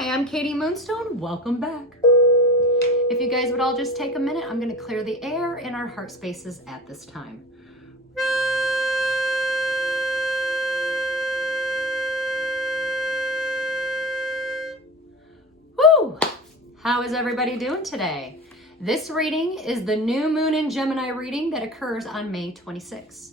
Hi, I'm Katie Moonstone. Welcome back. If you guys would all just take a minute, I'm going to clear the air in our heart spaces at this time. Woo! How is everybody doing today? This reading is the new moon in Gemini reading that occurs on May 26th.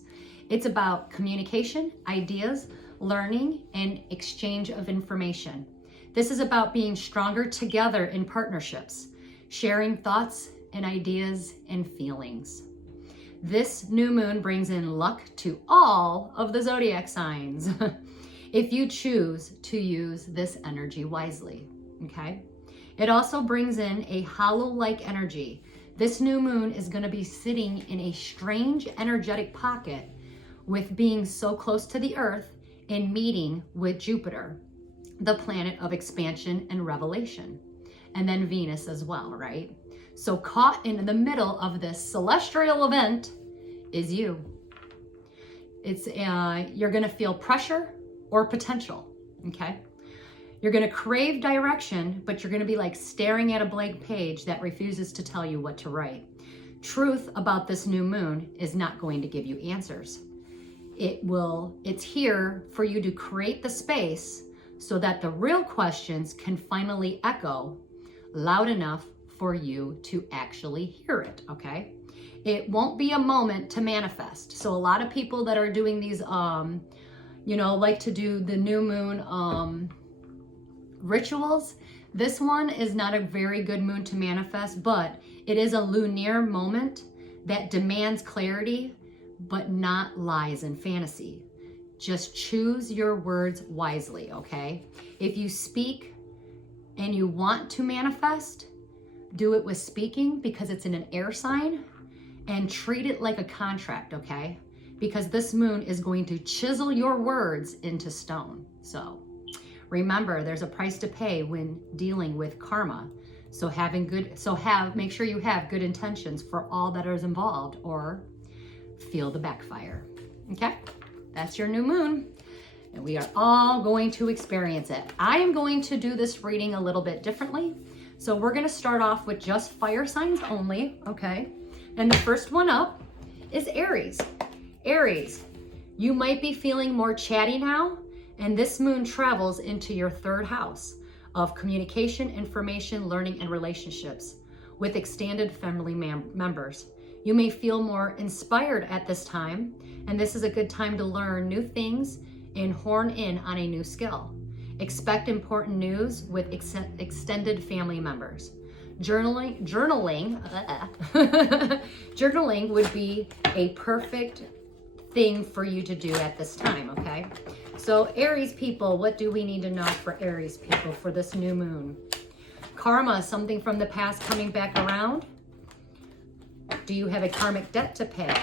It's about communication, ideas, learning, and exchange of information. This is about being stronger together in partnerships, sharing thoughts and ideas and feelings. This new moon brings in luck to all of the zodiac signs if you choose to use this energy wisely, okay? It also brings in a hollow-like energy. This new moon is going to be sitting in a strange energetic pocket with being so close to the earth and meeting with Jupiter, the planet of expansion and revelation, and then Venus as well, right? So caught in the middle of this celestial event is you. It's you're going to feel pressure or potential, okay? You're going to crave direction, but you're going to be like staring at a blank page that refuses to tell you what to write. Truth about this new moon is not going to give you answers. It's here for you to create the space so that the real questions can finally echo loud enough for you to actually hear it, okay? It won't be a moment to manifest. So a lot of people that are doing these, like to do the new moon rituals, this one is not a very good moon to manifest, but it is a lunar moment that demands clarity, but not lies and fantasy. Just choose your words wisely, okay? If you speak and you want to manifest, do it with speaking because it's in an air sign, and treat it like a contract, okay? Because this moon is going to chisel your words into stone. So remember, there's a price to pay when dealing with karma. So make sure you have good intentions for all that is involved, or feel the backfire, okay? That's your new moon, and we are all going to experience it. I am going to do this reading a little bit differently. So we're going to start off with just fire signs only, okay? And the first one up is Aries. Aries, you might be feeling more chatty now, and this moon travels into your third house of communication, information, learning, and relationships with extended family members. You may feel more inspired at this time, and this is a good time to learn new things and hone in on a new skill. Expect important news with extended family members. Journaling would be a perfect thing for you to do at this time, okay? So Aries people, what do we need to know for Aries people for this new moon? Karma, something from the past coming back around. Do you have a karmic debt to pay?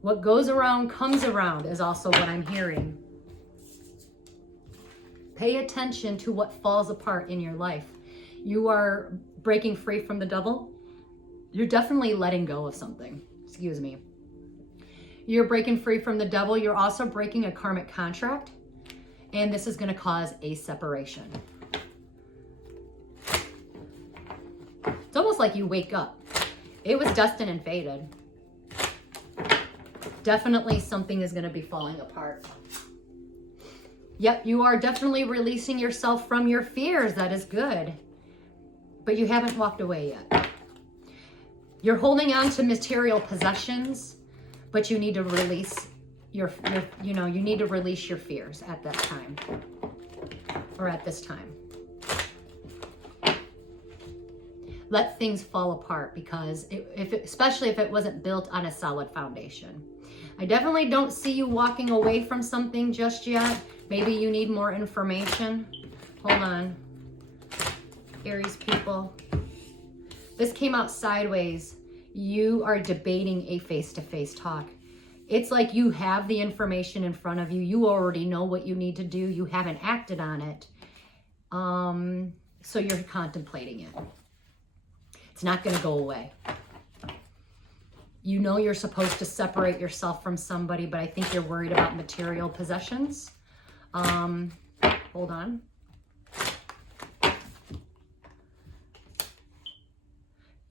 What goes around comes around is also what I'm hearing. Pay attention to what falls apart in your life. You are breaking free from the devil. You're definitely letting go of something. Excuse me. You're breaking free from the devil. You're also breaking a karmic contract. And this is going to cause a separation. It's almost like you wake up. It was destined and fated. Definitely something is going to be falling apart. Yep, you are definitely releasing yourself from your fears. That is good. But you haven't walked away yet. You're holding on to material possessions, but you need to release you need to release your fears at that time, or at this time. Let things fall apart, because especially if it wasn't built on a solid foundation. I definitely don't see you walking away from something just yet. Maybe you need more information. Hold on. Aries people. This came out sideways. You are debating a face-to-face talk. It's like you have the information in front of you. You already know what you need to do. You haven't acted on it. So you're contemplating it. It's not going to go away. You know you're supposed to separate yourself from somebody, but I think you're worried about material possessions. Hold on.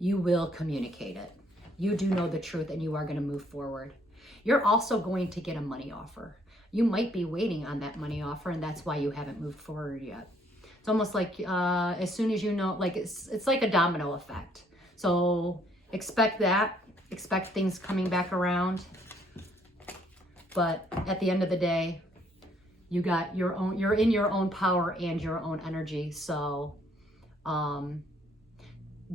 you will communicate it. You do know the truth and you are going to move forward. You're also going to get a money offer. You might be waiting on that money offer, and that's why you haven't moved forward yet. It's almost like as soon as you know, like it's like a domino effect. So expect that. Expect things coming back around. But at the end of the day, you got your own, you're in your own power and your own energy. So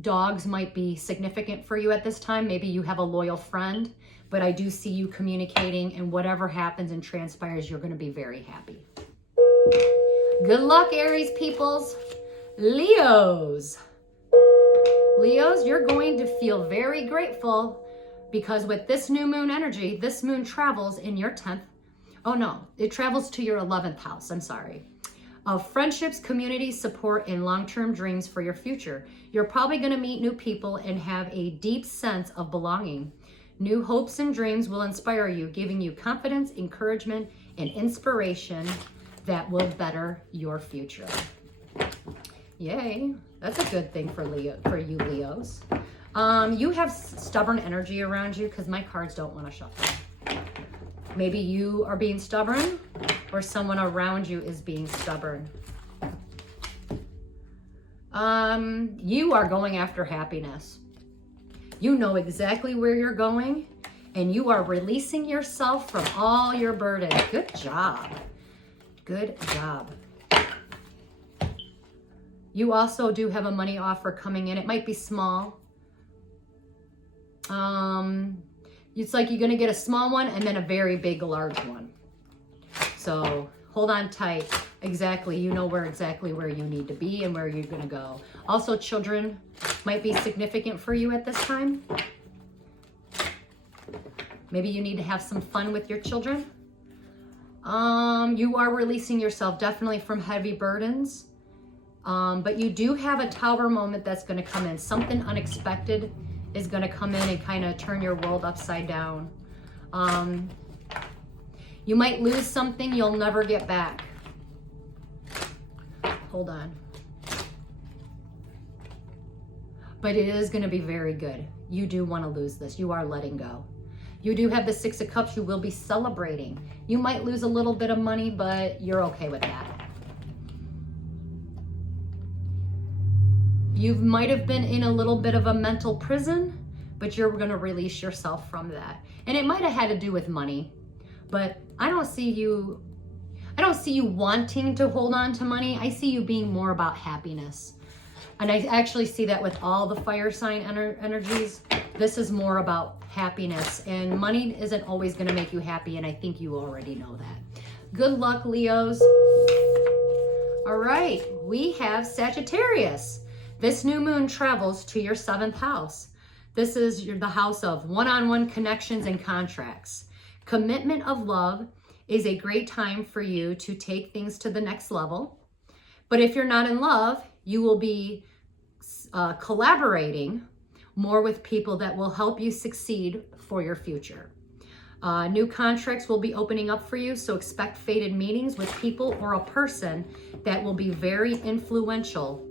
dogs might be significant for you at this time. Maybe you have a loyal friend, but I do see you communicating, and whatever happens and transpires, you're going to be very happy. Good luck, Aries peoples. Leos. Leos, you're going to feel very grateful because with this new moon energy, this moon travels in your 10th. Oh no, it travels to your 11th house. I'm sorry. Of friendships, community, support, and long-term dreams for your future. You're probably going to meet new people and have a deep sense of belonging. New hopes and dreams will inspire you, giving you confidence, encouragement, and inspiration that will better your future. Yay. That's a good thing for you Leos. You have stubborn energy around you because my cards don't want to shuffle. Maybe you are being stubborn or someone around you is being stubborn. You are going after happiness. You know exactly where you're going, and you are releasing yourself from all your burden. Good job. Good job. You also do have a money offer coming in. It might be small. It's like you're going to get a small one and then a very big, large one. So hold on tight. Exactly. You know exactly where you need to be and where you're going to go. Also, children might be significant for you at this time. Maybe you need to have some fun with your children. You are releasing yourself definitely from heavy burdens. But you do have a tower moment that's going to come in. Something unexpected is going to come in and kind of turn your world upside down. You might lose something you'll never get back. Hold on. But it is going to be very good. You do want to lose this. You are letting go. You do have the Six of Cups. You will be celebrating. You might lose a little bit of money, but you're okay with that. You might have been in a little bit of a mental prison, but you're going to release yourself from that. And it might have had to do with money, but I don't see you wanting to hold on to money. I see you being more about happiness. And I actually see that with all the fire sign energies. This is more about happiness, and money isn't always going to make you happy. And I think you already know that. Good luck, Leos. All right, we have Sagittarius. This new moon travels to your 7th house. This is the house of one-on-one connections and contracts. Commitment of love is a great time for you to take things to the next level. But if you're not in love, you will be collaborating more with people that will help you succeed for your future. New contracts will be opening up for you, so expect fated meetings with people or a person that will be very influential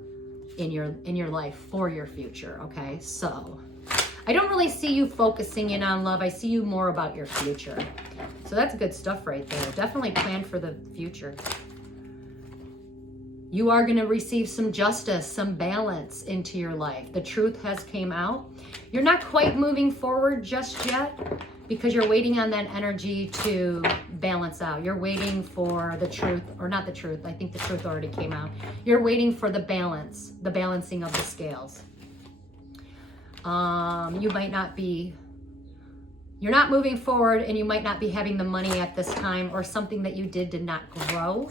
in your life for your future. Okay, so I don't really see you focusing in on love. I see you more about your future. So that's good stuff right there. Definitely plan for the future. You are going to receive some justice, some balance into your life. The truth has came out. You're not quite moving forward just yet because you're waiting on that energy to balance out. You're waiting for the truth, or not the truth. I think the truth already came out. You're waiting for the balance, the balancing of the scales. You might not be, you're not moving forward, and you might not be having the money at this time, or something that you did not grow,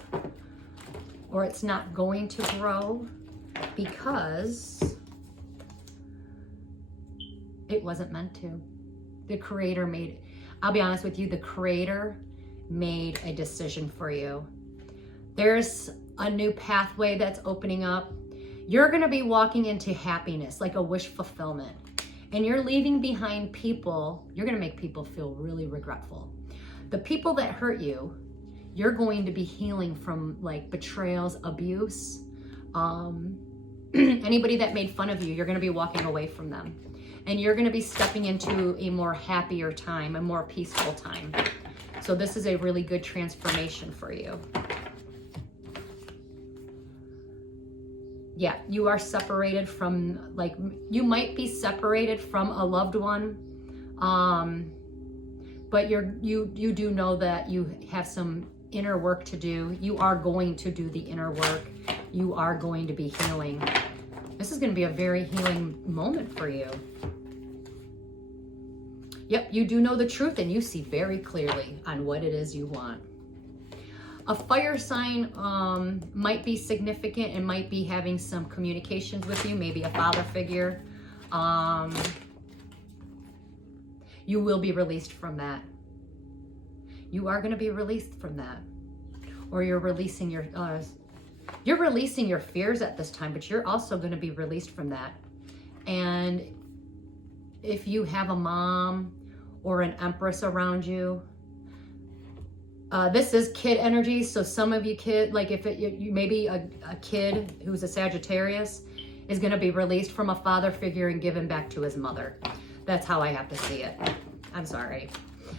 or it's not going to grow because it wasn't meant to. The Creator made, I'll be honest with you, the Creator made a decision for you. There's a new pathway that's opening up. You're going to be walking into happiness, like a wish fulfillment. And you're leaving behind people, you're going to make people feel really regretful. The people that hurt you, you're going to be healing from like betrayals, abuse. Anybody that made fun of you, you're going to be walking away from them. And you're going to be stepping into a more happier time, a more peaceful time. So this is a really good transformation for you. Yeah, you are separated from, like, you might be separated from a loved one. But you do know that you have some inner work to do. You are going to do the inner work. You are going to be healing. This is going to be a very healing moment for you. Yep, you do know the truth and you see very clearly on what it is you want. A fire sign might be significant and might be having some communications with you, maybe a father figure. You will be released from that. You are going to be released from that. Or you're releasing your fears at this time, but you're also going to be released from that. And if you have a mom or an empress around you, this is kid energy. So some of you like if you maybe a kid who's a Sagittarius is going to be released from a father figure and given back to his mother. That's how I have to see it. I'm sorry.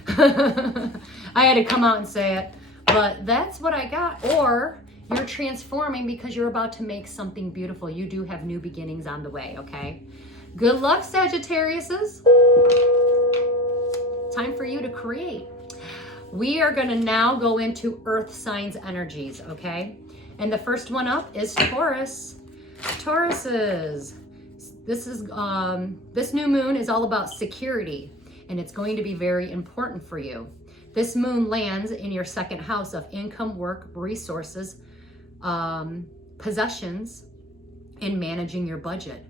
I had to come out and say it, but that's what I got. Or you're transforming because you're about to make something beautiful. You do have new beginnings on the way, okay? Good luck, Sagittariuses. Time for you to create. We are going to now go into earth signs energies, okay? And the first one up is Taurus. Tauruses. This new moon is all about security, and it's going to be very important for you. This moon lands in your second house of income, work, resources, possessions, and managing your budget.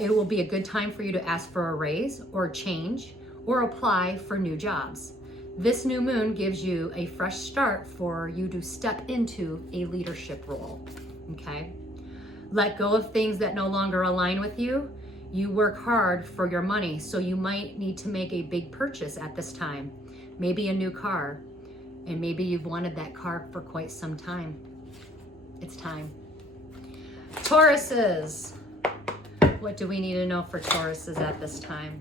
It will be a good time for you to ask for a raise or change or apply for new jobs. This new moon gives you a fresh start for you to step into a leadership role, okay? Let go of things that no longer align with you. You work hard for your money, so you might need to make a big purchase at this time. Maybe a new car, and maybe you've wanted that car for quite some time. It's time. Tauruses. What do we need to know for Tauruses at this time?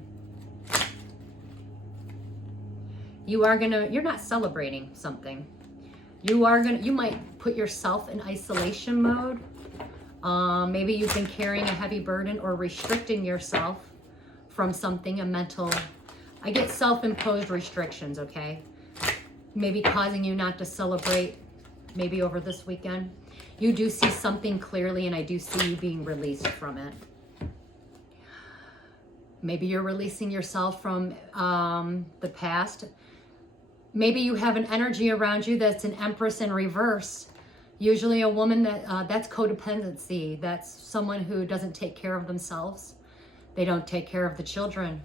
You're not celebrating something. You might put yourself in isolation mode. Maybe you've been carrying a heavy burden or restricting yourself from something, I get self-imposed restrictions, okay? Maybe causing you not to celebrate, maybe over this weekend. You do see something clearly, and I do see you being released from it. Maybe you're releasing yourself from the past. Maybe you have an energy around you that's an Empress in reverse. Usually a woman that's codependency. That's someone who doesn't take care of themselves. They don't take care of the children.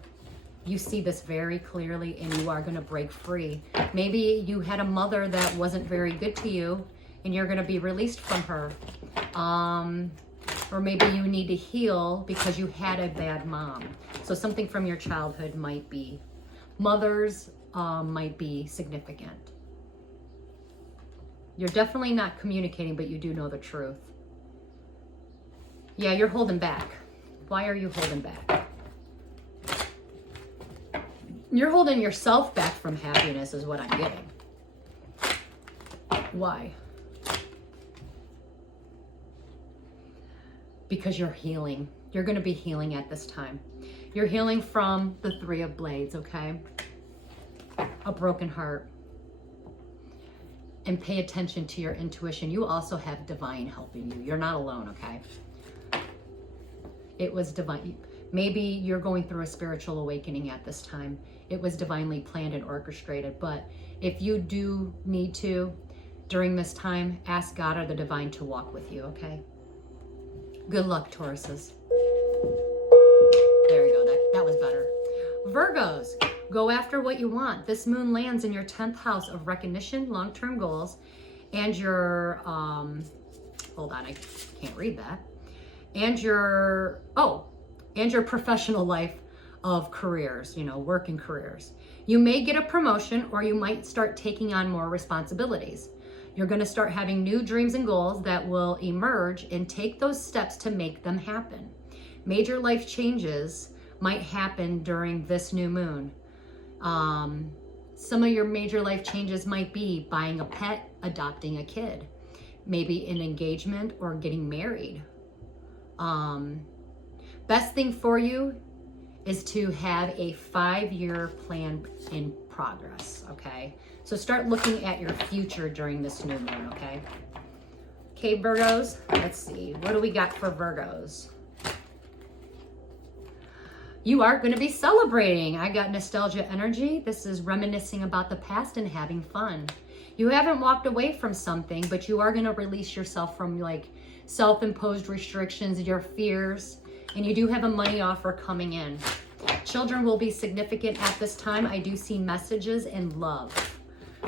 You see this very clearly, and you are going to break free. Maybe you had a mother that wasn't very good to you, and you're going to be released from her. Or maybe you need to heal because you had a bad mom. So something from your childhood might be. Mothers might be significant. You're definitely not communicating, but you do know the truth. Yeah, you're holding back. Why are you holding back? You're holding yourself back from happiness is what I'm getting. Why? Because you're healing. You're going to be healing at this time. You're healing from the Three of Blades, okay? A broken heart. And pay attention to your intuition. You also have divine helping you. You're not alone, okay? It was divine. Maybe you're going through a spiritual awakening at this time. It was divinely planned and orchestrated. But if you do need to, during this time, ask God or the divine to walk with you, okay? Good luck, Tauruses. There you go. That was better. Virgos, go after what you want. This moon lands in your 10th house of recognition, long-term goals, and your, hold on, I can't read that. And your professional life of careers, working careers. You may get a promotion, or you might start taking on more responsibilities. You're going to start having new dreams and goals that will emerge, and take those steps to make them happen. Major life changes might happen during this new moon. Some of your major life changes might be buying a pet, adopting a kid, maybe an engagement, or getting married. Best thing for you is to have a 5-year plan in progress, okay? So start looking at your future during this new moon, okay? Okay, Virgos, let's see. What do we got for Virgos? You are going to be celebrating. I got nostalgia energy. This is reminiscing about the past and having fun. You haven't walked away from something, but you are going to release yourself from like self-imposed restrictions, your fears, and you do have a money offer coming in. Children will be significant at this time. I do see messages and love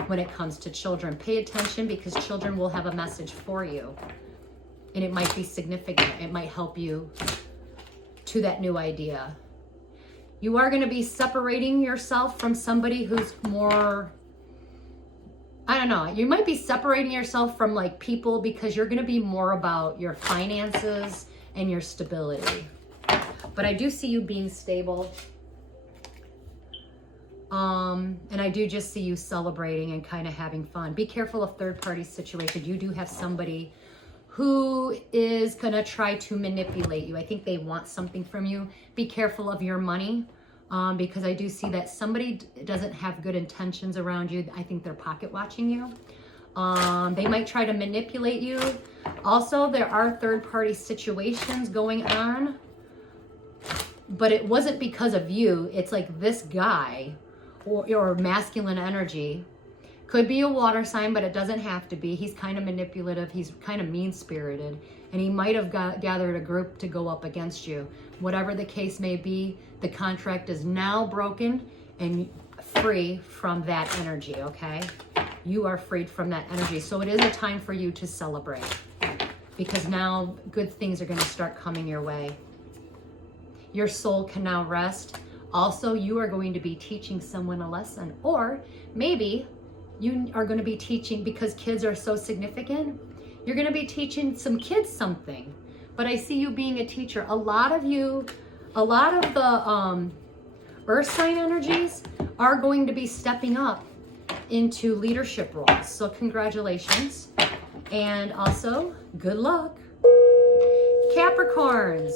when it comes to children. Pay attention, because children will have a message for you, and it might be significant. It might help you to that new idea. You are going to be separating yourself from somebody who's more, I don't know, you might be separating yourself from like people, because you're going to be more about your finances and your stability. But I do see you being stable. And I do just see you celebrating and kind of having fun. Be careful of third-party situations. You do have somebody who is going to try to manipulate you. I think they want something from you. Be careful of your money, because I do see that somebody doesn't have good intentions around you. I think they're pocket watching you. They might try to manipulate you. Also, there are third-party situations going on, but it wasn't because of you. It's like this guy or masculine energy. Could be a water sign, but it doesn't have to be. He's kind of manipulative. He's kind of mean-spirited, and he might have gathered a group to go up against you. Whatever the case may be, the contract is now broken and free from that energy, okay? You are freed from that energy. So it is a time for you to celebrate, because now good things are going to start coming your way. Your soul can now rest. Also, you are going to be teaching someone a lesson, or maybe you are going to be teaching, because kids are so significant, you're going to be teaching some kids something. But I see you being a teacher. A lot of the earth sign energies are going to be stepping up into leadership roles. So congratulations. And also, good luck. Capricorns,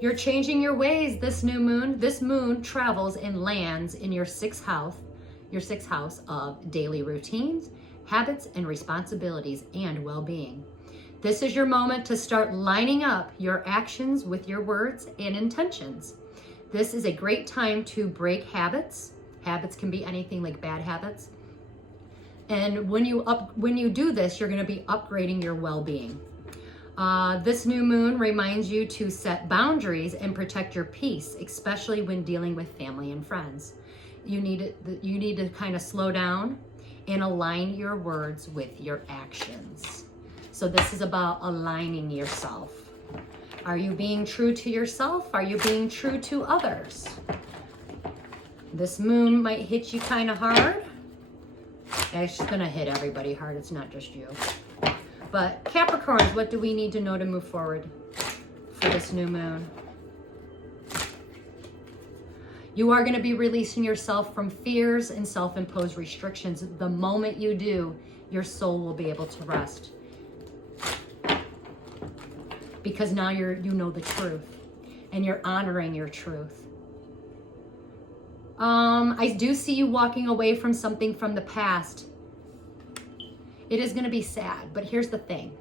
you're changing your ways this new moon. This moon travels and lands in your sixth house of daily routines, habits, and responsibilities, and well-being. This is your moment to start lining up your actions with your words and intentions. This is a great time to break habits. Habits can be anything, like bad habits. And when you do this, you're going to be upgrading your well-being. This new moon reminds you to set boundaries and protect your peace, especially when dealing with family and friends. You need to kind of slow down and align your words with your actions. So this is about aligning yourself. Are you being true to yourself? Are you being true to others? This moon might hit you kind of hard. It's going to hit everybody hard. It's not just you. But Capricorns, what do we need to know to move forward for this new moon? You are going to be releasing yourself from fears and self-imposed restrictions. The moment you do, your soul will be able to rest. Because now you know the truth, and you're honoring your truth. I do see you walking away from something from the past. It is going to be sad, but here's the thing.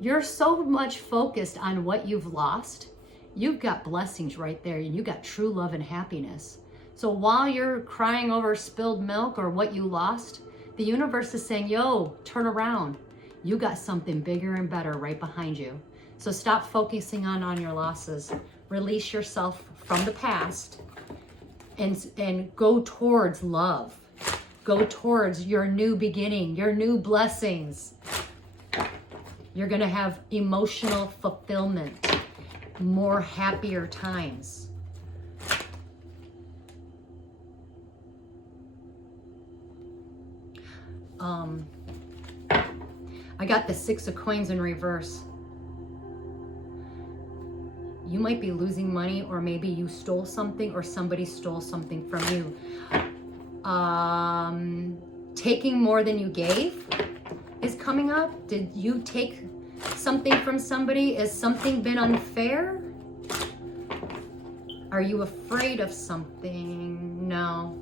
You're so much focused on what you've lost. You've got blessings right there, and you got true love and happiness. So while you're crying over spilled milk or what you lost, the universe is saying, yo, turn around. You got something bigger and better right behind you. So stop focusing on your losses. Release yourself from the past and go towards love. Go towards your new beginning, your new blessings. You're going to have emotional fulfillment, more happier times. I got the 6 of coins in reverse. You might be losing money, or maybe you stole something or somebody stole something from you. Taking more than you gave is coming up. Did you take something from somebody? Has something been unfair? Are you afraid of something? No.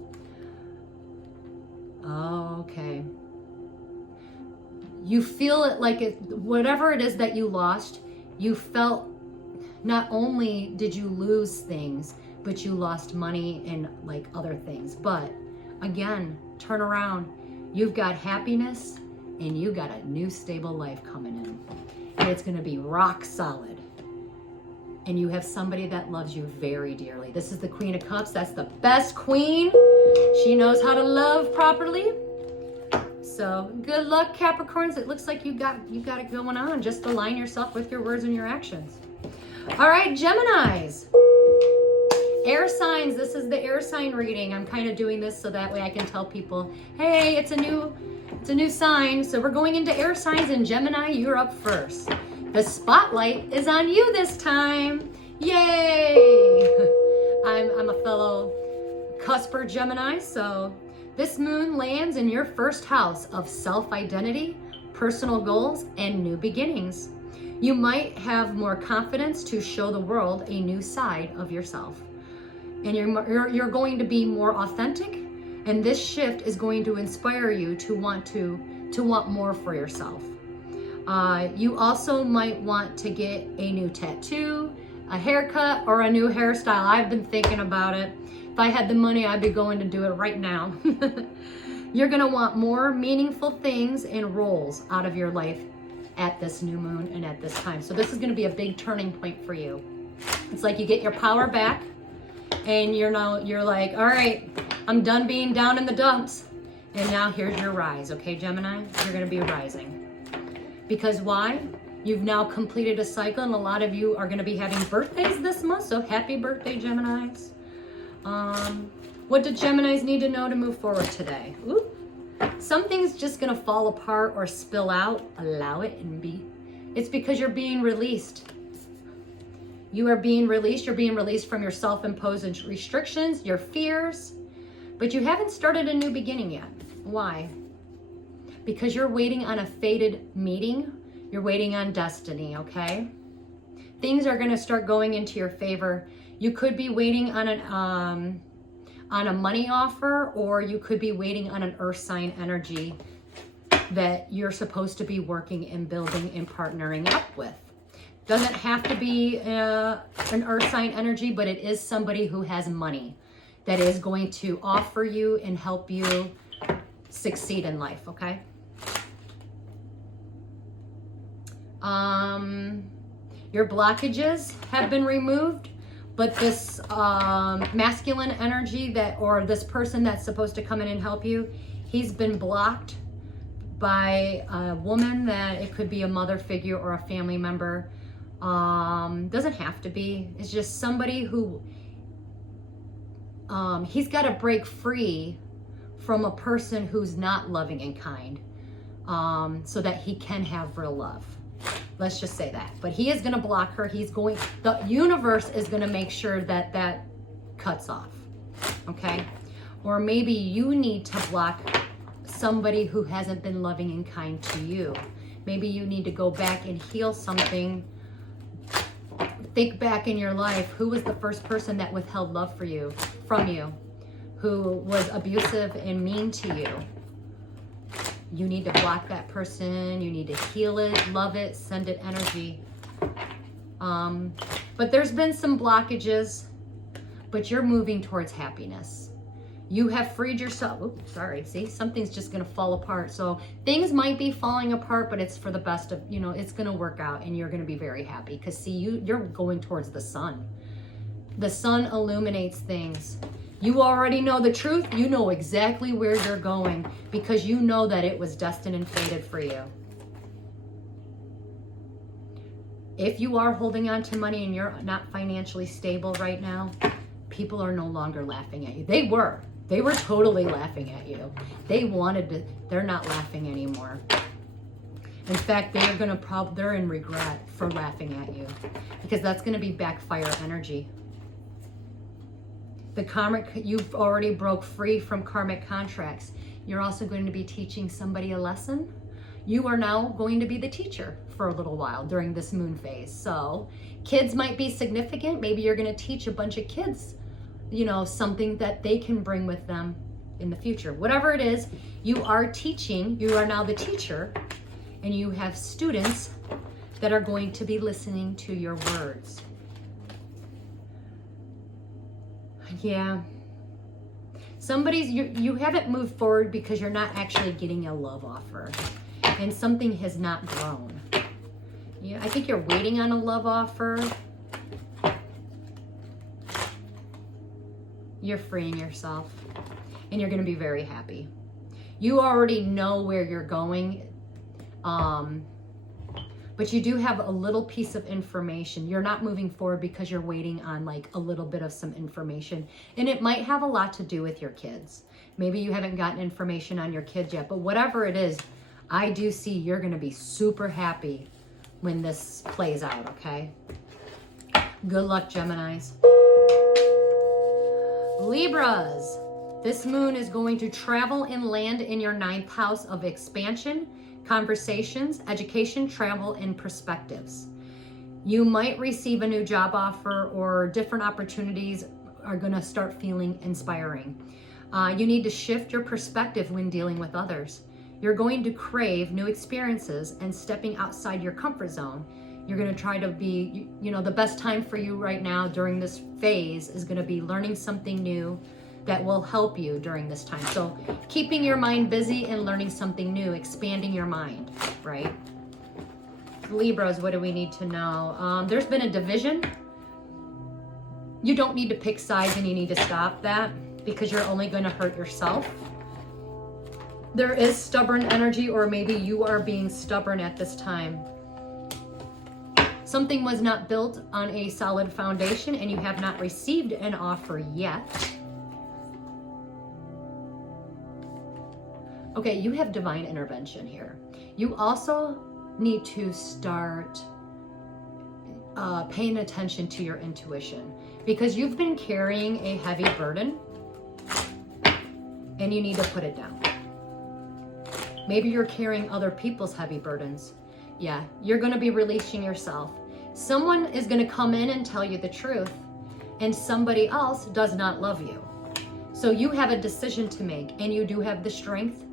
Okay. You feel it like whatever it is that you lost, you felt not only did you lose things, but you lost money and like other things. But again, turn around. You've got happiness and you got a new stable life coming in. And it's going to be rock solid. And you have somebody that loves you very dearly. This is the Queen of Cups. That's the best queen. She knows how to love properly. So good luck, Capricorns. It looks like you got it going on. Just align yourself with your words and your actions. All right, Geminis. Air signs. This is the air sign reading. I'm kind of doing this so that way I can tell people, hey, it's a new sign. So we're going into air signs, and Gemini, you're up first. The spotlight is on you this time. Yay! I'm a fellow cusper Gemini, so this moon lands in your first house of self-identity, personal goals, and new beginnings. You might have more confidence to show the world a new side of yourself. And you're going to be more authentic, and this shift is going to inspire you to want more for yourself. You also might want to get a new tattoo, a haircut, or a new hairstyle. I've been thinking about it. If I had the money, I'd be going to do it right now. You're going to want more meaningful things and roles out of your life at this new moon and at this time. So this is going to be a big turning point for you. It's like you get your power back, and you're like, all right, I'm done being down in the dumps. And now here's your rise, okay, Gemini? You're going to be rising. Because why? You've now completed a cycle, and a lot of you are going to be having birthdays this month, so happy birthday, Geminis. What do Geminis need to know to move forward today? Ooh. Something's just going to fall apart or spill out. Allow it and be. It's because you're being released. You are being released. You're being released from your self-imposed restrictions, your fears, but you haven't started a new beginning yet. Why? Because you're waiting on a fated meeting. You're waiting on destiny, okay? Things are going to start going into your favor. You could be waiting on a money offer, or you could be waiting on an earth sign energy that you're supposed to be working and building and partnering up with. Doesn't have to be an earth sign energy, but it is somebody who has money that is going to offer you and help you succeed in life, okay? Your blockages have been removed, but this masculine energy or this person that's supposed to come in and help you, he's been blocked by a woman that it could be a mother figure or a family member. Doesn't have to be. It's just somebody who he's got to break free from a person who's not loving and kind, so that he can have real love. Let's just say that. But he is going to block her. The universe is going to make sure that cuts off. Okay? Or maybe you need to block somebody who hasn't been loving and kind to you. Maybe you need to go back and heal something. Think back in your life. Who was the first person that withheld love from you? Who was abusive and mean to you? You need to block that person. You need to heal it, love it, send it energy. But there's been some blockages, but you're moving towards happiness. You have freed yourself. Oops, sorry. See, something's just going to fall apart. So things might be falling apart, but it's for the best of, it's going to work out, and you're going to be very happy. Because see, you're going towards the sun. The sun illuminates things. You already know the truth. You know exactly where you're going because you know that it was destined and fated for you. If you are holding on to money and you're not financially stable right now, people are no longer laughing at you. They were totally laughing at you. They're not laughing anymore. In fact, they're in regret for laughing at you, because that's going to be backfire energy. The karmic, you've already broke free from karmic contracts. You're also going to be teaching somebody a lesson. You are now going to be the teacher for a little while during this moon phase. So kids might be significant. Maybe you're going to teach a bunch of kids, you know, something that they can bring with them in the future. Whatever it is, you are teaching. You are now the teacher, and you have students that are going to be listening to your words. Yeah. You haven't moved forward because you're not actually getting a love offer, and something has not grown. Yeah, I think you're waiting on a love offer. You're freeing yourself, and you're going to be very happy. You already know where you're going, but you do have a little piece of information. You're not moving forward because you're waiting on like a little bit of some information, and it might have a lot to do with your kids. Maybe you haven't gotten information on your kids yet, but whatever it is, I do see you're going to be super happy when this plays out, okay? Good luck, Geminis. Libras, this moon is going to travel and land in your 9th house of expansion, conversations, education, travel, and perspectives. You might receive a new job offer, or different opportunities are going to start feeling inspiring. You need to shift your perspective when dealing with others. You're going to crave new experiences and stepping outside your comfort zone. You're going to try to be, you know, the best time for you right now during this phase is going to be learning something new that will help you during this time. So keeping your mind busy and learning something new, expanding your mind, right? Libras, what do we need to know? There's been a division. You don't need to pick sides, and you need to stop that, because you're only going to hurt yourself. There is stubborn energy, or maybe you are being stubborn at this time. Something was not built on a solid foundation, and you have not received an offer yet. Okay, you have divine intervention here. You also need to start paying attention to your intuition, because you've been carrying a heavy burden and you need to put it down. Maybe you're carrying other people's heavy burdens. Yeah, you're going to be releasing yourself. Someone is going to come in and tell you the truth, and somebody else does not love you. So you have a decision to make, and you do have the strength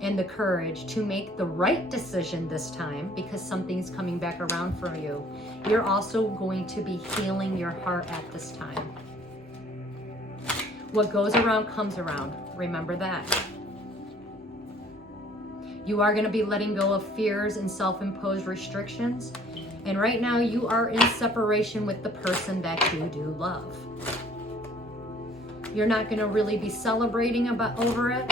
and the courage to make the right decision this time, because something's coming back around for you. You're also going to be healing your heart at this time. What goes around comes around. Remember that. You are going to be letting go of fears and self-imposed restrictions. And right now you are in separation with the person that you do love. You're not going to really be celebrating over it.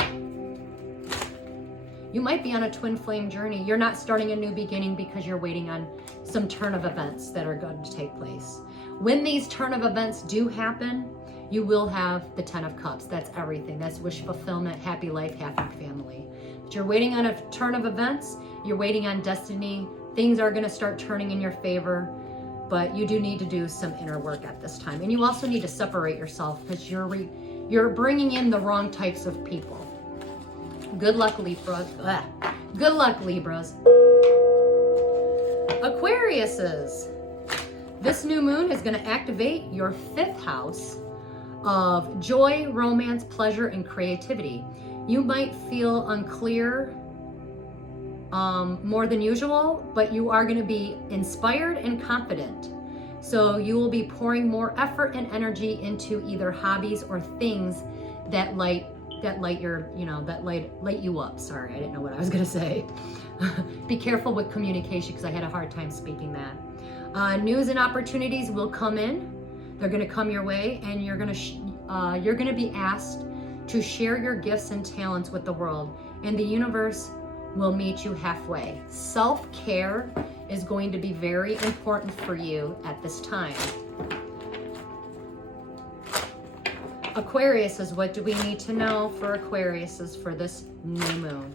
You might be on a twin flame journey. You're not starting a new beginning because you're waiting on some turn of events that are going to take place. When these turn of events do happen, you will have the 10 of Cups. That's everything. That's wish fulfillment, happy life, happy family. But you're waiting on a turn of events. You're waiting on destiny. Things are going to start turning in your favor, but you do need to do some inner work at this time. And you also need to separate yourself, because you're bringing in the wrong types of people. Good luck, Libras. Good luck, Libras. Aquariuses. This new moon is going to activate your 5th house of joy, romance, pleasure, and creativity. You might feel unclear more than usual, but you are going to be inspired and confident. So you will be pouring more effort and energy into either hobbies or things that light you up. Sorry, I didn't know what I was going to say. Be careful with communication, because I had a hard time speaking that. News and opportunities will come in. They're going to come your way, and you're going to be asked to share your gifts and talents with the world, and the universe will meet you halfway. Self-care is going to be very important for you at this time. Aquariuses, what do we need to know for Aquariuses for this new moon?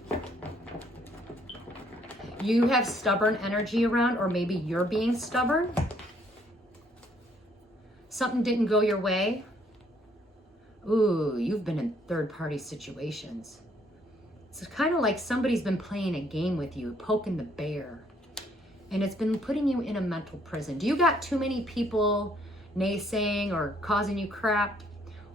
You have stubborn energy around, or maybe you're being stubborn. Something didn't go your way. Ooh, you've been in third-party situations. It's kind of like somebody's been playing a game with you, poking the bear. And it's been putting you in a mental prison. Do you got too many people naysaying or causing you crap?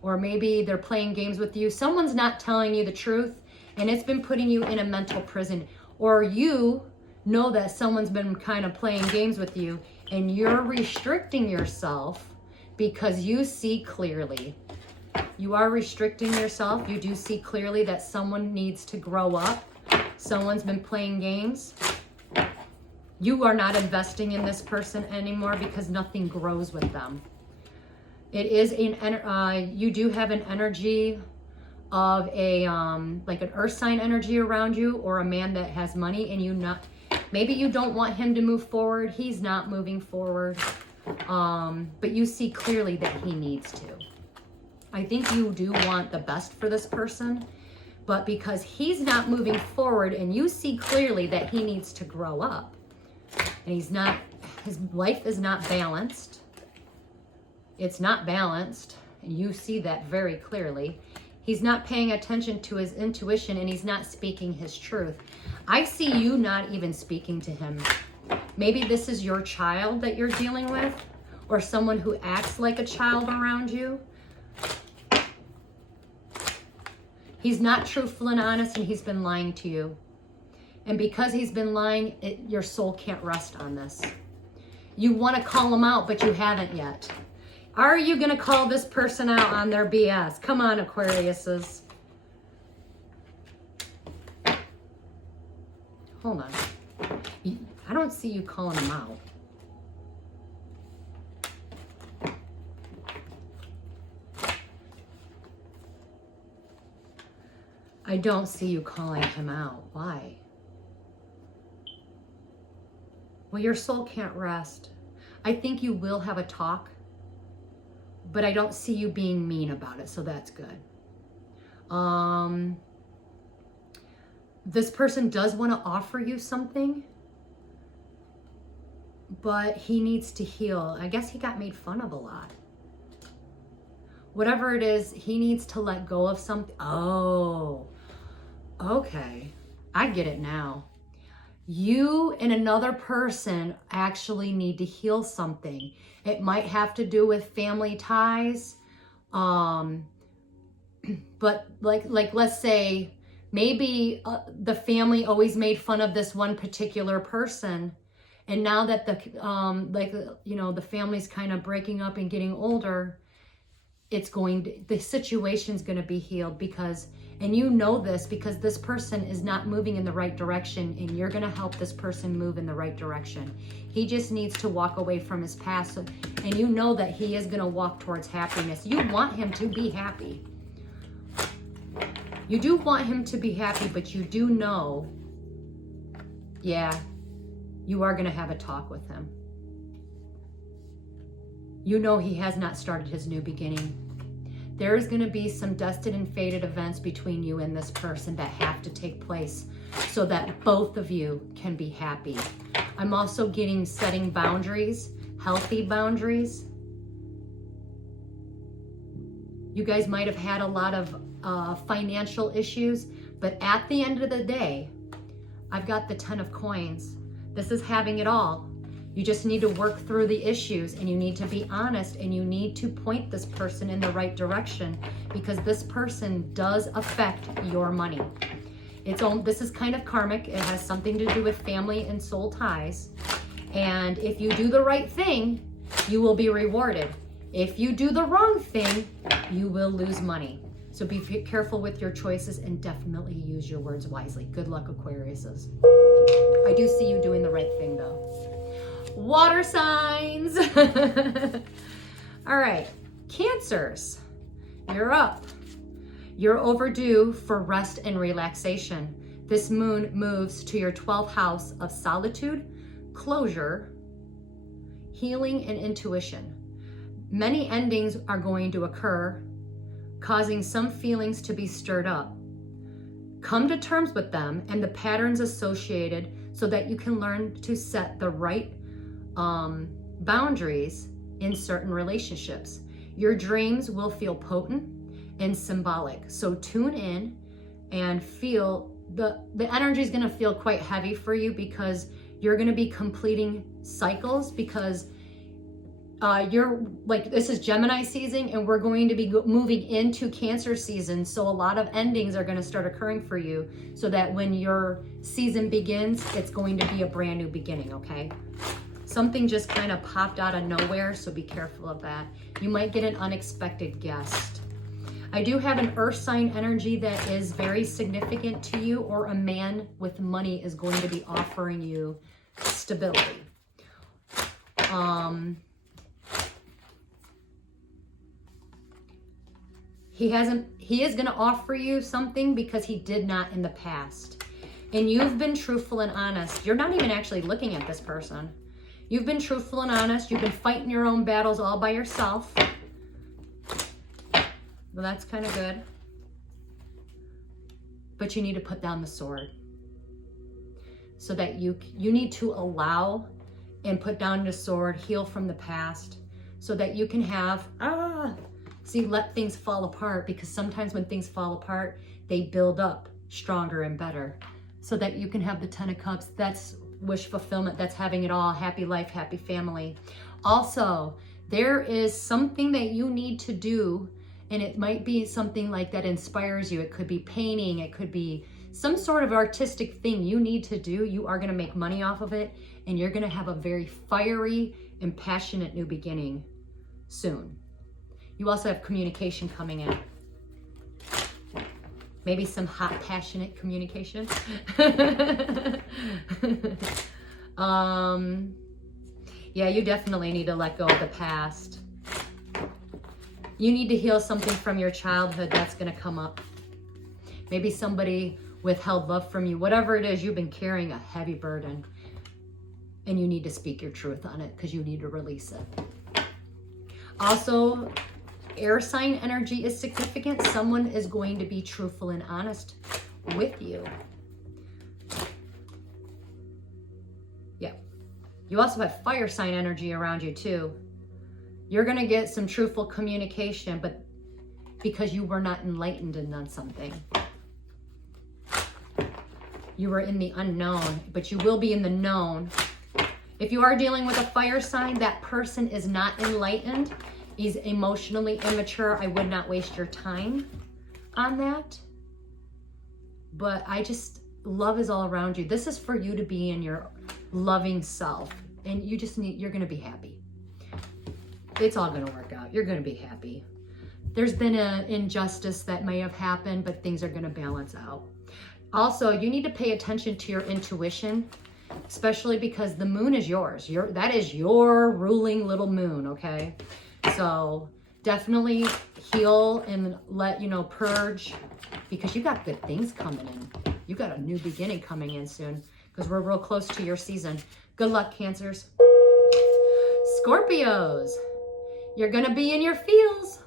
Or maybe they're playing games with you. Someone's not telling you the truth, and it's been putting you in a mental prison. Or you know that someone's been kind of playing games with you, and you're restricting yourself because you see clearly. You are restricting yourself. You do see clearly that someone needs to grow up. Someone's been playing games. You are not investing in this person anymore because nothing grows with them. It is you do have an energy of a like an earth sign energy around you, or a man that has money, and maybe you don't want him to move forward. He's not moving forward, but you see clearly that he needs to. I think you do want the best for this person, but because he's not moving forward and you see clearly that he needs to grow up, and his life is not balanced. It's not balanced, and you see that very clearly. He's not paying attention to his intuition, and he's not speaking his truth. I see you not even speaking to him. Maybe this is your child that you're dealing with, or someone who acts like a child around you. He's not truthful and honest, and he's been lying to you. And because he's been lying, your soul can't rest on this. You want to call him out, but you haven't yet. Are you going to call this person out on their BS? Come on, Aquariuses. Hold on. I don't see you calling him out. I don't see you calling him out. Why? Well, your soul can't rest. I think you will have a talk, but I don't see you being mean about it, so that's good. This person does want to offer you something, but he needs to heal. I guess he got made fun of a lot. Whatever it is, he needs to let go of something. Oh, okay. I get it now. You and another person actually need to heal something. It might have to do with family ties. But like let's say maybe the family always made fun of this one particular person. And now that the family's kind of breaking up and getting older, the situation's going to be healed and you know this because this person is not moving in the right direction, and you're going to help this person move in the right direction. He just needs to walk away from his past, and you know that he is going to walk towards happiness. You want him to be happy. You do want him to be happy, but you do know, yeah, you are going to have a talk with him. You know he has not started his new beginning. There is going to be some dusted and faded events between you and this person that have to take place so that both of you can be happy. I'm also getting setting boundaries, healthy boundaries. You guys might have had a lot of financial issues, but at the end of the day, I've got the 10 of coins. This is having it all. You just need to work through the issues, and you need to be honest, and you need to point this person in the right direction, because this person does affect your money. This is kind of karmic. It has something to do with family and soul ties. And if you do the right thing, you will be rewarded. If you do the wrong thing, you will lose money. So be careful with your choices and definitely use your words wisely. Good luck, Aquariuses. I do see you doing the right thing, though. Water signs. All right, Cancers, you're up. You're overdue for rest and relaxation. This moon moves to your 12th house of solitude, closure, healing, and intuition. Many endings are going to occur, causing some feelings to be stirred up. Come to terms with them and the patterns associated so that you can learn to set the right boundaries in certain relationships. Your dreams will feel potent and symbolic. So tune in and feel the energy is going to feel quite heavy for you, because you're going to be completing cycles, because you're like, this is Gemini season and we're going to be moving into Cancer season. So a lot of endings are going to start occurring for you, so that when your season begins, it's going to be a brand new beginning, okay? Something just kind of popped out of nowhere, so be careful of that. You might get an unexpected guest. I do have an earth sign energy that is very significant to you, or a man with money is going to be offering you stability. He is going to offer you something because he did not in the past. And you've been truthful and honest. You're not even actually looking at this person. You've been truthful and honest. You've been fighting your own battles all by yourself. Well, that's kind of good. But you need to put down the sword. So that you need to allow and put down the sword, heal from the past, so that you can have, let things fall apart, because sometimes when things fall apart, they build up stronger and better, so that you can have the 10 of Cups. That's wish fulfillment. That's having it all. Happy life, happy family. Also, there is something that you need to do, and it might be something like that inspires you. It could be painting. It could be some sort of artistic thing you need to do. You are going to make money off of it, and you're going to have a very fiery and passionate new beginning soon. You also have communication coming in. Maybe some hot, passionate communication. Yeah, you definitely need to let go of the past. You need to heal something from your childhood that's going to come up. Maybe somebody withheld love from you. Whatever it is, you've been carrying a heavy burden, and you need to speak your truth on it, because you need to release it. Also, air sign energy is significant. Someone is going to be truthful and honest with you. Yeah. You also have fire sign energy around you too. You're going to get some truthful communication, but because you were not enlightened and on something. You were in the unknown, but you will be in the known. If you are dealing with a fire sign, that person is not enlightened. He's emotionally immature. I would not waste your time on that. But love is all around you. This is for you to be in your loving self. And you're going to be happy. It's all going to work out. You're going to be happy. There's been an injustice that may have happened, but things are going to balance out. Also, you need to pay attention to your intuition, especially because the moon is yours. That is your ruling little moon, okay? So definitely heal and purge, because you got good things coming in. You got a new beginning coming in soon, because we're real close to your season. Good luck, Cancers. Scorpios, you're going to be in your feels.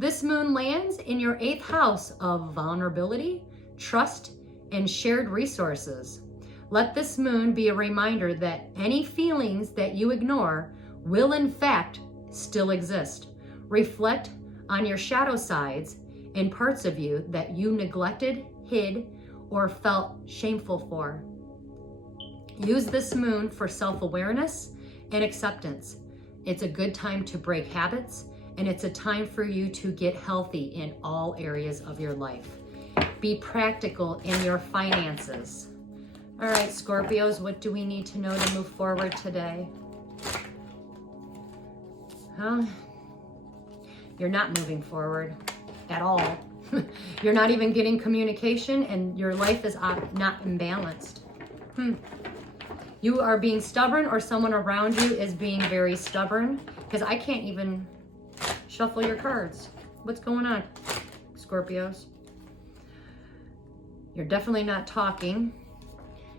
This moon lands in your 8th house of vulnerability, trust, and shared resources. Let this moon be a reminder that any feelings that you ignore will in fact still exist. Reflect on your shadow sides and parts of you that you neglected, hid, or felt shameful for. Use this moon for self-awareness and acceptance. It's a good time to break habits, and it's a time for you to get healthy in all areas of your life. Be practical in your finances. All right, Scorpios, what do we need to know to move forward today? You're not moving forward at all. You're not even getting communication, and your life is not imbalanced. You are being stubborn, or someone around you is being very stubborn, because I can't even shuffle your cards. What's going on, Scorpios? You're definitely not talking.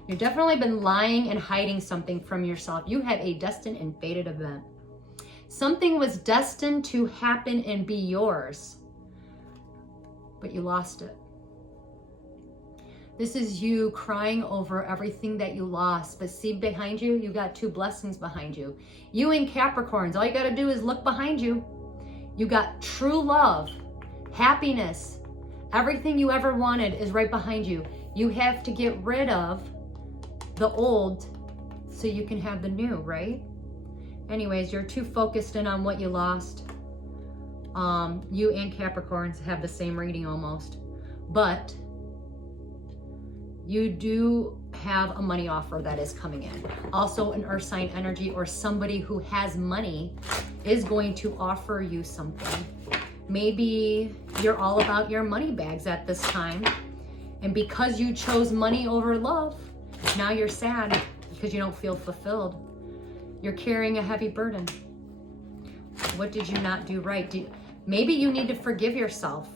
You've definitely been lying and hiding something from yourself. You had a destined and fated event. Something was destined to happen and be yours, but you lost it. This is you crying over everything that you lost. But see behind you, you got 2 blessings behind you. You and Capricorns, all you got to do is look behind you. You got true love, happiness. Everything you ever wanted is right behind you. You have to get rid of the old so you can have the new, right? Anyways, you're too focused in on what you lost. You and Capricorns have the same reading almost. But you do have a money offer that is coming in. Also an earth sign energy, or somebody who has money is going to offer you something. Maybe you're all about your money bags at this time. And because you chose money over love, now you're sad because you don't feel fulfilled. You're carrying a heavy burden. What did you not do right? Maybe you need to forgive yourself.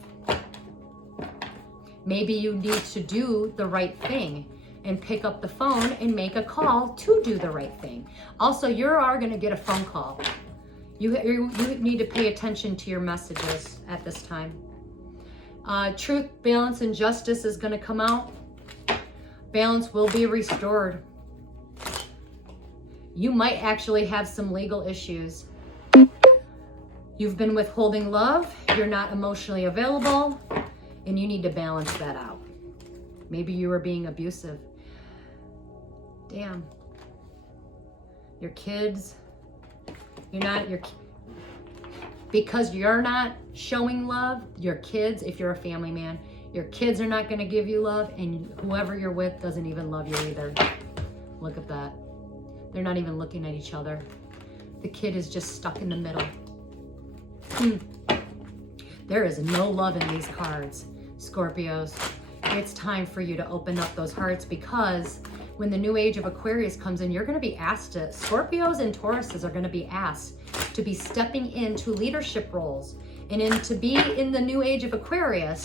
Maybe you need to do the right thing and pick up the phone and make a call to do the right thing. Also, you are going to get a phone call. You need to pay attention to your messages at this time. Truth, balance, and justice is going to come out. Balance will be restored. You might actually have some legal issues. You've been withholding love. You're not emotionally available. And you need to balance that out. Maybe you were being abusive. Damn. Your kids, because you're not showing love, your kids, if you're a family man, your kids are not going to give you love, and whoever you're with doesn't even love you either. Look at that. They're not even looking at each other. The kid is just stuck in the middle. There is no love in these cards, Scorpios. It's time for you to open up those hearts, because when the new age of Aquarius comes in, you're going to be asked to, Scorpios and Tauruses are going to be asked to be stepping into leadership roles. And to be in the new age of Aquarius,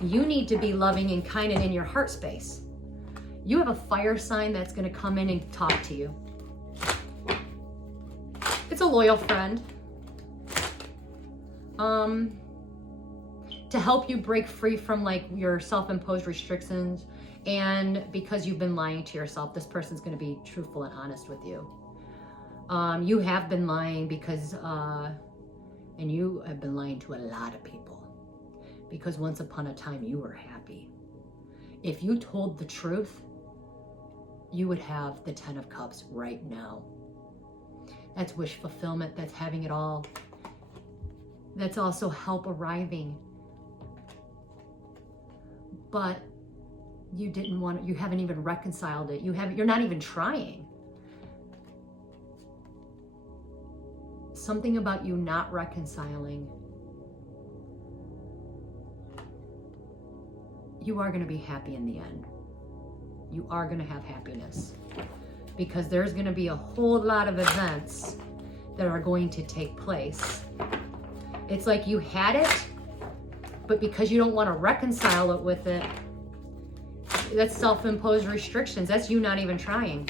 you need to be loving and kind and in your heart space. You have a fire sign that's going to come in and talk to you. It's a loyal friend. To help you break free from like your self-imposed restrictions, and because you've been lying to yourself, this person's going to be truthful and honest with you. You have been lying because, and you have been lying to a lot of people, because once upon a time you were happy. If you told the truth, you would have the 10 of Cups right now. That's wish fulfillment. That's having it all. That's also help arriving. But you didn't want it. You haven't even reconciled it. You're not even trying. Something about you not reconciling. You are going to be happy in the end. You are going to have happiness, because there's going to be a whole lot of events that are going to take place. It's like you had it, but because you don't want to reconcile it with it, that's self-imposed restrictions. That's you not even trying.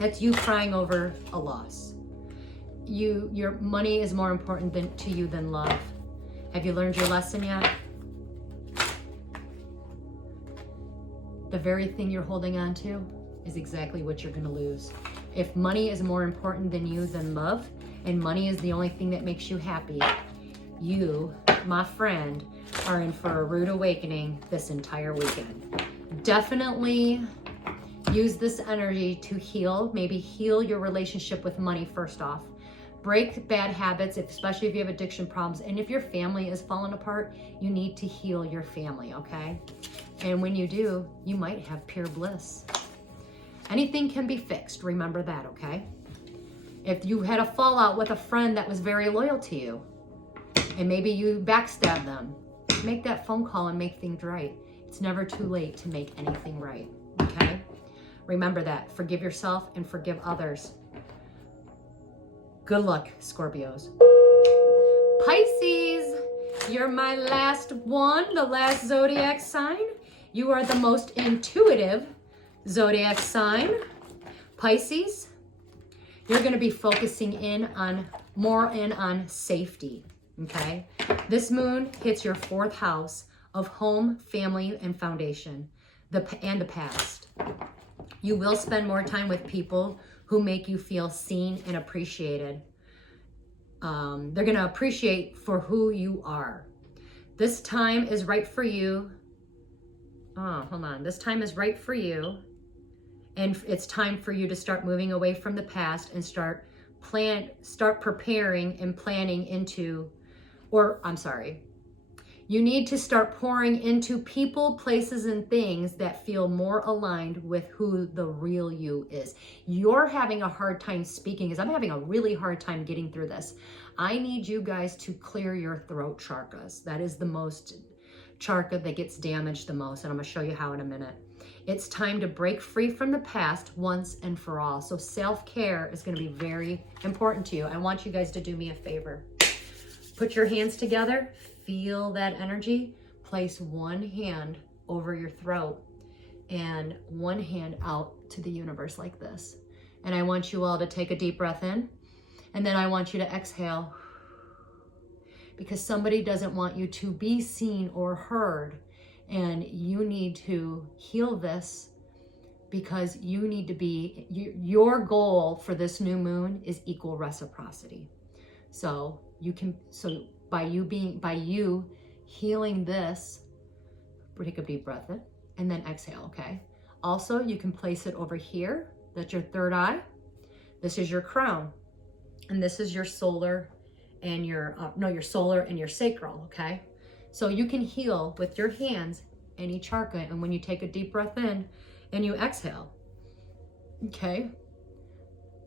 That's you crying over a loss. Your money is more important to you than love. Have you learned your lesson yet? The very thing you're holding on to is exactly what you're going to lose. If money is more important than you than love, and money is the only thing that makes you happy, you, my friend, are in for a rude awakening this entire weekend. Definitely use this energy to heal. Maybe heal your relationship with money first off. Break bad habits, especially if you have addiction problems. And if your family is falling apart, you need to heal your family, okay? And when you do, you might have pure bliss. Anything can be fixed. Remember that, okay? If you had a fallout with a friend that was very loyal to you, and maybe you backstabbed them, make that phone call and make things right. It's never too late to make anything right, okay? Remember that. Forgive yourself and forgive others. Good luck, Scorpios. Pisces, you're my last one, the last zodiac sign. You are the most intuitive zodiac sign. Pisces, you're going to be focusing more in on safety, okay? This moon hits your 4th house of home, family, and foundation. and the past. You will spend more time with people who make you feel seen and appreciated. They're going to appreciate for who you are. This time is right for you. Oh, hold on. This time is right for you. And it's time for you to start moving away from the past and start preparing and planning into, you need to start pouring into people, places, and things that feel more aligned with who the real you is. You're having a hard time speaking, because I'm having a really hard time getting through this. I need you guys to clear your throat chakras. That is the most chakra that gets damaged the most, and I'm going to show you how in a minute. It's time to break free from the past once and for all. So self-care is going to be very important to you. I want you guys to do me a favor. Put your hands together. Feel that energy. Place one hand over your throat and one hand out to the universe like this. And I want you all to take a deep breath in. And then I want you to exhale, because somebody doesn't want you to be seen or heard. And you need to heal this, because you need to be, your goal for this new moon is equal reciprocity. So by you healing this, take a deep breath in and then exhale, okay? Also, you can place it over here. That's your third eye. This is your crown. And this is your solar and your solar and your sacral, okay? So you can heal with your hands any chakra. And when you take a deep breath in and you exhale, okay?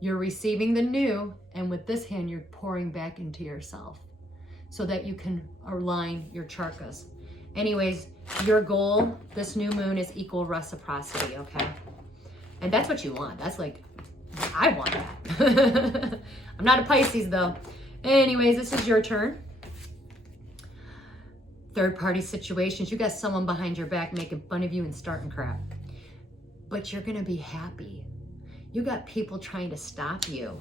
You're receiving the new, and with this hand, you're pouring back into yourself so that you can align your chakras. Anyways, your goal this new moon is equal reciprocity, okay? And that's what you want. That's like, I want that. I'm not a Pisces though. Anyways, this is your turn. Third party situations. You got someone behind your back making fun of you and starting crap. But you're gonna be happy. You got people trying to stop you.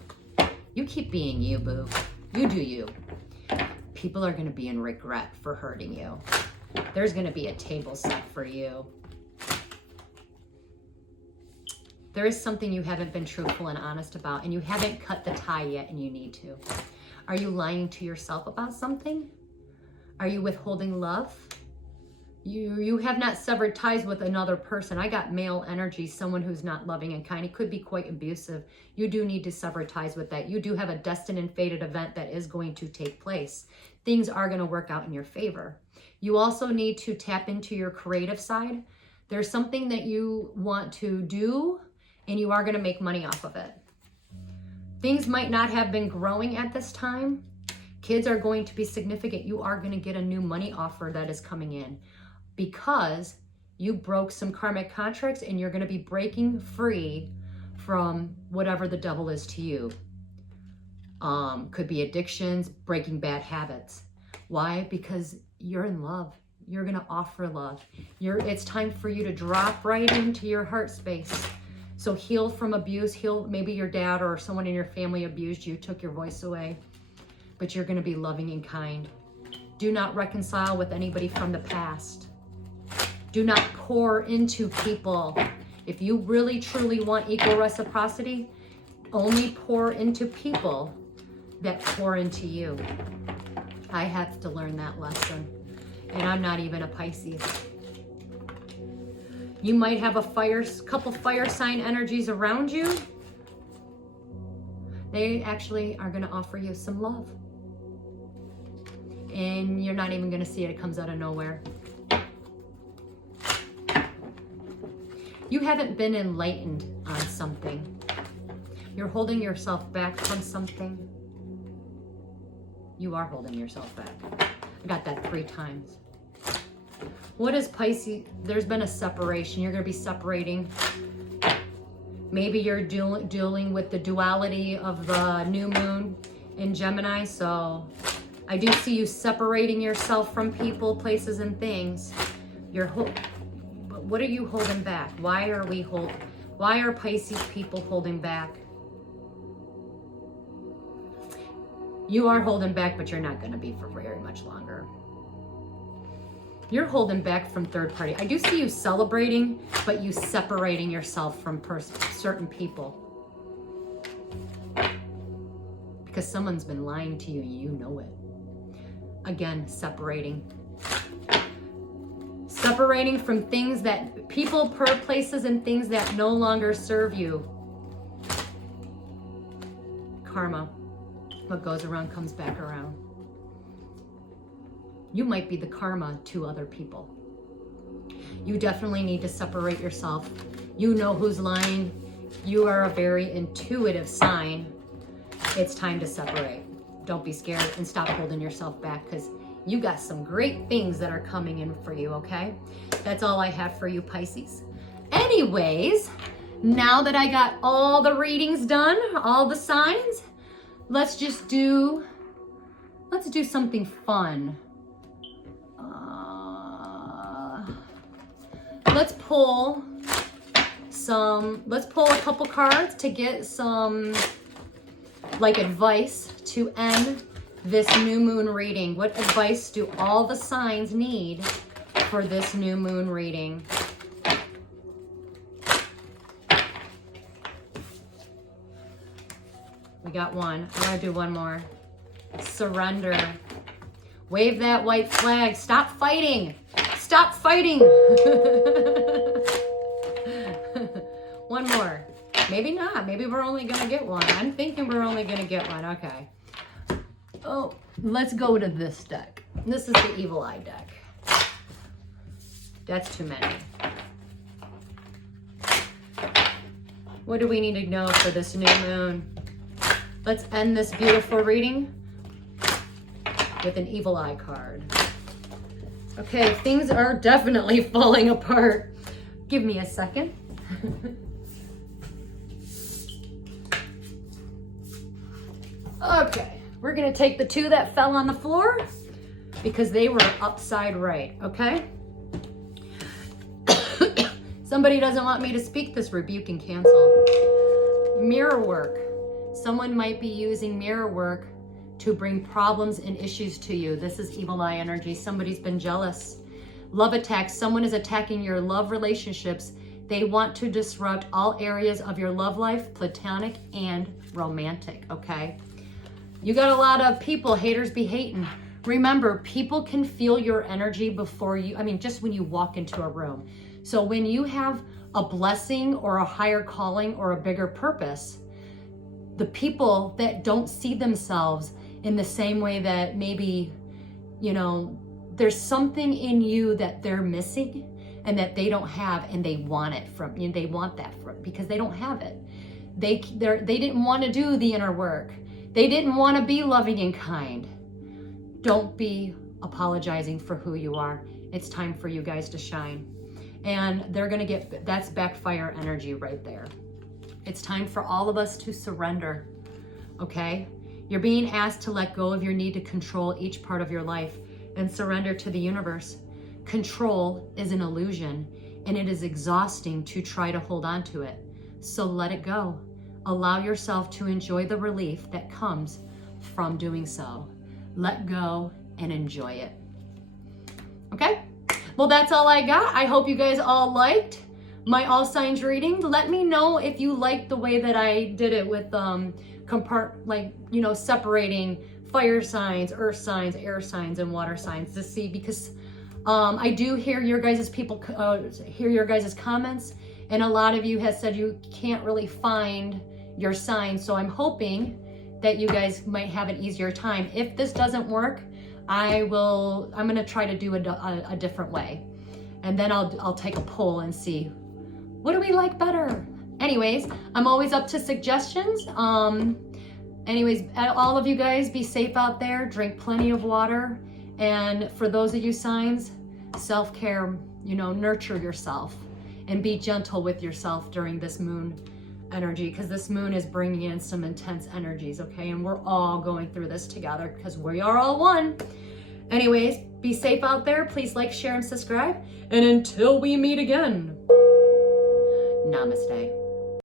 You keep being you, boo. You do you. People are gonna be in regret for hurting you. There's gonna be a table set for you. There is something you haven't been truthful and honest about, and you haven't cut the tie yet, and you need to. Are you lying to yourself about something? Are you withholding love? You have not severed ties with another person. I got male energy, someone who's not loving and kind. It could be quite abusive. You do need to sever ties with that. You do have a destined and fated event that is going to take place. Things are going to work out in your favor. You also need to tap into your creative side. There's something that you want to do, and you are going to make money off of it. Things might not have been growing at this time. Kids are going to be significant. You are going to get a new money offer that is coming in, because you broke some karmic contracts, and you're going to be breaking free from whatever the devil is to you. Could be addictions, breaking bad habits. Why? Because you're in love. You're going to offer love. It's time for you to drop right into your heart space. So heal from abuse. Heal, maybe your dad or someone in your family abused you, took your voice away. But you're going to be loving and kind. Do not reconcile with anybody from the past. Do not pour into people. If you really truly want equal reciprocity, only pour into people that pour into you. I had to learn that lesson, and I'm not even a Pisces. You might have a couple fire sign energies around you. They actually are going to offer you some love, and you're not even going to see it. It comes out of nowhere. You haven't been enlightened on something. You're holding yourself back from something. You are holding yourself back. I got that 3 times. What is Pisces? There's been a separation. You're going to be separating. Maybe you're dealing with the duality of the new moon in Gemini. So I do see you separating yourself from people, places, and things. But what are you holding back? Why are Pisces people holding back? You are holding back, but you're not going to be for very much longer. You're holding back from third party. I do see you celebrating, but you separating yourself from certain people. Because someone's been lying to you, you know it. Again, separating. Separating from things that, people, places, and things that no longer serve you. Karma. What goes around comes back around. You might be the karma to other people. You definitely need to separate yourself. You know who's lying. You are a very intuitive sign. It's time to separate. Don't be scared and stop holding yourself back, because you got some great things that are coming in for you, okay? That's all I have for you, Pisces. Anyways, now that I got all the readings done, all the signs, let's do something fun. Let's pull a couple cards to get some like advice to end this new moon reading. What advice do all the signs need for this new moon reading? We got one. I'm gonna do one more. Surrender. Wave that white flag. Stop fighting. Stop fighting. One more. Maybe not. Maybe we're only gonna get one. I'm thinking we're only gonna get one. Okay. Oh, let's go to this deck. This is the Evil Eye deck. That's too many. What do we need to know for this new moon? Let's end this beautiful reading with an Evil Eye card. Okay, things are definitely falling apart. Give me a second. Okay, we're gonna take the two that fell on the floor because they were upside right, okay? Somebody doesn't want me to speak this, rebuke and cancel. Mirror work. Someone might be using mirror work to bring problems and issues to you. This is Evil Eye energy. Somebody's been jealous. Love attacks. Someone is attacking your love relationships. They want to disrupt all areas of your love life, platonic and romantic, okay? You got a lot of people, haters be hating. Remember, people can feel your energy before you, just when you walk into a room. So when you have a blessing or a higher calling or a bigger purpose, the people that don't see themselves in the same way that maybe, there's something in you that they're missing and that they don't have, and they want it from you. They want that from, because they don't have it. They didn't want to do the inner work. They didn't want to be loving and kind. Don't be apologizing for who you are. It's time for you guys to shine. And they're going to get, that's backfire energy right there. It's time for all of us to surrender, okay? You're being asked to let go of your need to control each part of your life and surrender to the universe. Control is an illusion, and it is exhausting to try to hold on to it. So let it go. Allow yourself to enjoy the relief that comes from doing so. Let go and enjoy it. Okay? Well, that's all I got. I hope you guys all liked my all signs reading. Let me know if you liked the way that I did it with separating fire signs, earth signs, air signs, and water signs to see, because I do hear your guys' comments, and a lot of you have said you can't really find your signs. So I'm hoping that you guys might have an easier time. If this doesn't work, I'm gonna try to do a different way. And then I'll take a poll and see, what do we like better? Anyways, I'm always up to suggestions. Anyways, all of you guys, be safe out there, drink plenty of water. And for those of you signs, self-care, nurture yourself and be gentle with yourself during this moon energy, because this moon is bringing in some intense energies, okay? And we're all going through this together because we are all one. Anyways, be safe out there. Please like, share, and subscribe. And until we meet again, Namaste.